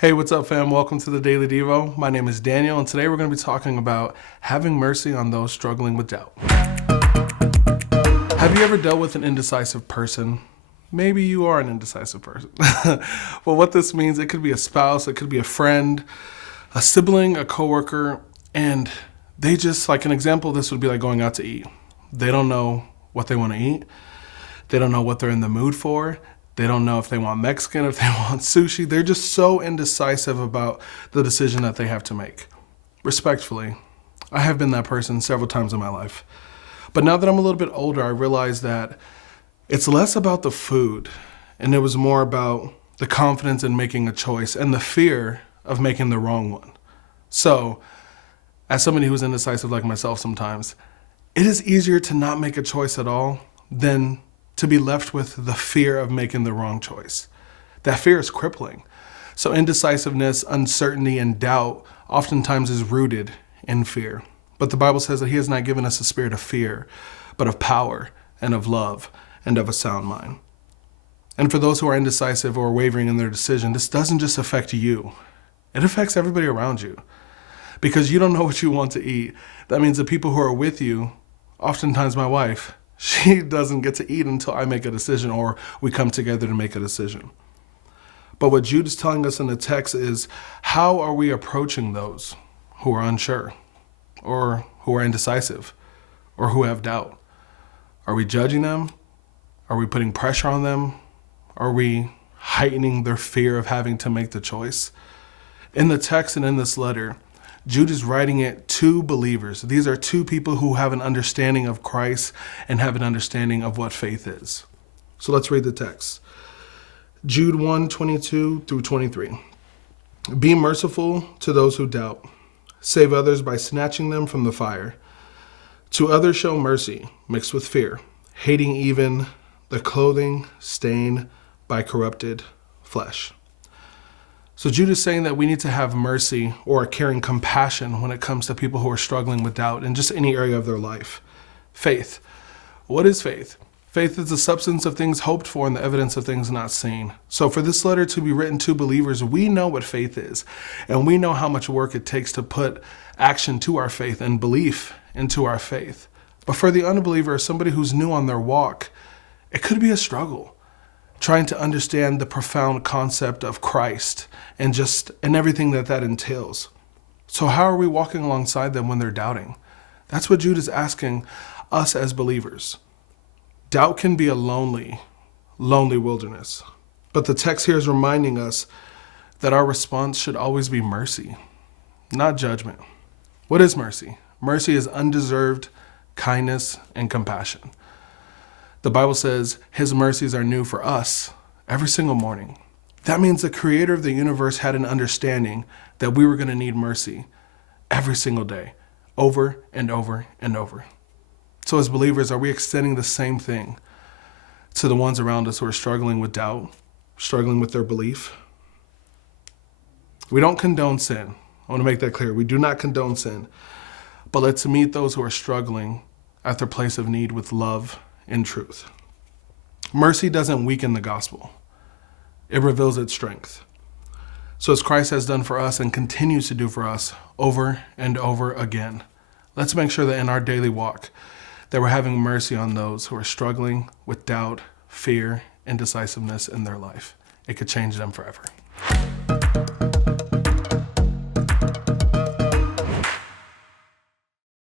Hey, what's up, fam? Welcome to the Daily Devo. My name is Daniel, and today we're going to be talking about having mercy on those struggling with doubt. Have you ever dealt with an indecisive person? Maybe you are an indecisive person. Well, what this means, it could be a spouse, it could be a friend, a sibling, a coworker, and they just, like an example of this would be like going out to eat. They don't know what they want to eat. They don't know what they're in the mood for. They don't know if they want Mexican, if they want sushi. They're just so indecisive about the decision that they have to make. Respectfully, I have been that person several times in my life. But now that I'm a little bit older, I realize that it's less about the food, and it was more about the confidence in making a choice and the fear of making the wrong one. So, as somebody who's indecisive like myself sometimes, it is easier to not make a choice at all than to be left with the fear of making the wrong choice. That fear is crippling. So indecisiveness, uncertainty, and doubt oftentimes is rooted in fear. But the Bible says that He has not given us a spirit of fear, but of power and of love and of a sound mind. And for those who are indecisive or wavering in their decision, this doesn't just affect you. It affects everybody around you. Because you don't know what you want to eat. That means the people who are with you, oftentimes my wife, she doesn't get to eat until I make a decision or we come together to make a decision. But what Jude is telling us in the text is, how are we approaching those who are unsure or who are indecisive or who have doubt? Are we judging them? Are we putting pressure on them? Are we heightening their fear of having to make the choice? In the text and in this letter, Jude is writing it to believers. These are two people who have an understanding of Christ and have an understanding of what faith is. So let's read the text. Jude 1:22 through 23. Be merciful to those who doubt. Save others by snatching them from the fire. To others show mercy mixed with fear, hating even the clothing stained by corrupted flesh. So Jude is saying that we need to have mercy or caring compassion when it comes to people who are struggling with doubt in just any area of their life. Faith. What is faith? Faith is the substance of things hoped for and the evidence of things not seen. So for this letter to be written to believers, we know what faith is, and we know how much work it takes to put action to our faith and belief into our faith. But for the unbeliever, somebody who's new on their walk, it could be a struggle, trying to understand the profound concept of Christ and everything that entails. So how are we walking alongside them when they're doubting? That's what Jude is asking us as believers. Doubt can be a lonely wilderness. But the text here is reminding us that our response should always be mercy, not judgment. What is mercy? Mercy is undeserved kindness and compassion. The Bible says His mercies are new for us every single morning. That means the Creator of the universe had an understanding that we were going to need mercy every single day, over and over and over. So as believers, are we extending the same thing to the ones around us who are struggling with doubt, struggling with their belief? We don't condone sin. I want to make that clear. We do not condone sin. But let's meet those who are struggling at their place of need with love and truth. Mercy doesn't weaken the gospel. It reveals its strength. So as Christ has done for us and continues to do for us over and over again, let's make sure that in our daily walk that we're having mercy on those who are struggling with doubt, fear, indecisiveness in their life. It could change them forever.